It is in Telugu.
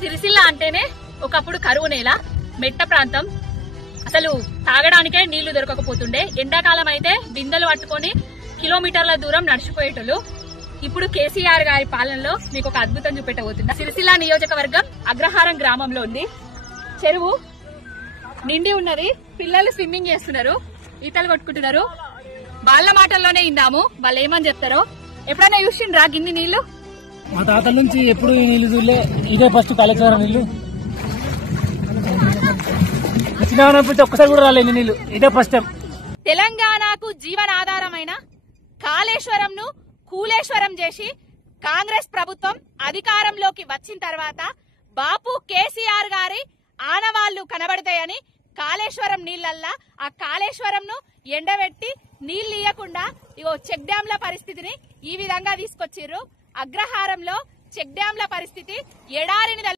సిరిసిల్ల అంటేనే ఒకప్పుడు కరువు నేల, మెట్ట ప్రాంతం, అసలు తాగడానికే నీళ్లు దొరకకపోతుండే. ఎండాకాలం అయితే బిందెలు పట్టుకొని కిలోమీటర్ల దూరం నడిచిపోయేటోళ్ళు. ఇప్పుడు కేసీఆర్ గారి పాలనలో మీకు ఒక అద్భుతం చూపెట్టబోతుందా. సిరిసిల్ల నియోజకవర్గం అగ్రహారం గ్రామంలో ఉంది. చెరువు నిండి ఉన్నది, పిల్లలు స్విమ్మింగ్ చేస్తున్నారు, ఈతలు కొట్టుకుంటున్నారు. వాళ్ళ మాటల్లోనే ఇందాము, వాళ్ళు ఏమని చెప్తారో. ఎప్పుడైనా చూసిండ్రా గిన్ని నీళ్లు? మా తాతల నుంచి ఎప్పుడు ఈ నీళ్లు చూడలే, ఇదే ఫస్ట్ కాళేశ్వరం నీళ్లు. వచ్చినప్పుడు ఒక్కసారి కూడా రాలేదు నీళ్లు, ఇదే ఫస్ట్ టైం. తెలంగాణకు జీవనాధారమైన కాళేశ్వరంను కూలేశ్వరం చేసి కాంగ్రెస్ ప్రభుత్వం అధికారంలోకి వచ్చిన తర్వాత బాపు కేసీఆర్ గారి ఆనవాళ్లు కనబడతాయని కాళేశ్వరం నీళ్లల్లా ఆ కాళేశ్వరంను ఎండబెట్టి నీళ్లు ఇయ్యకుండా ఇగో చెక్ డ్యాంల పరిస్థితిని ఈ విధంగా తీసుకొచ్చిర్రు. అగ్రహారంలో చెక్ డ్యాంల పరిస్థితి ఎడారిని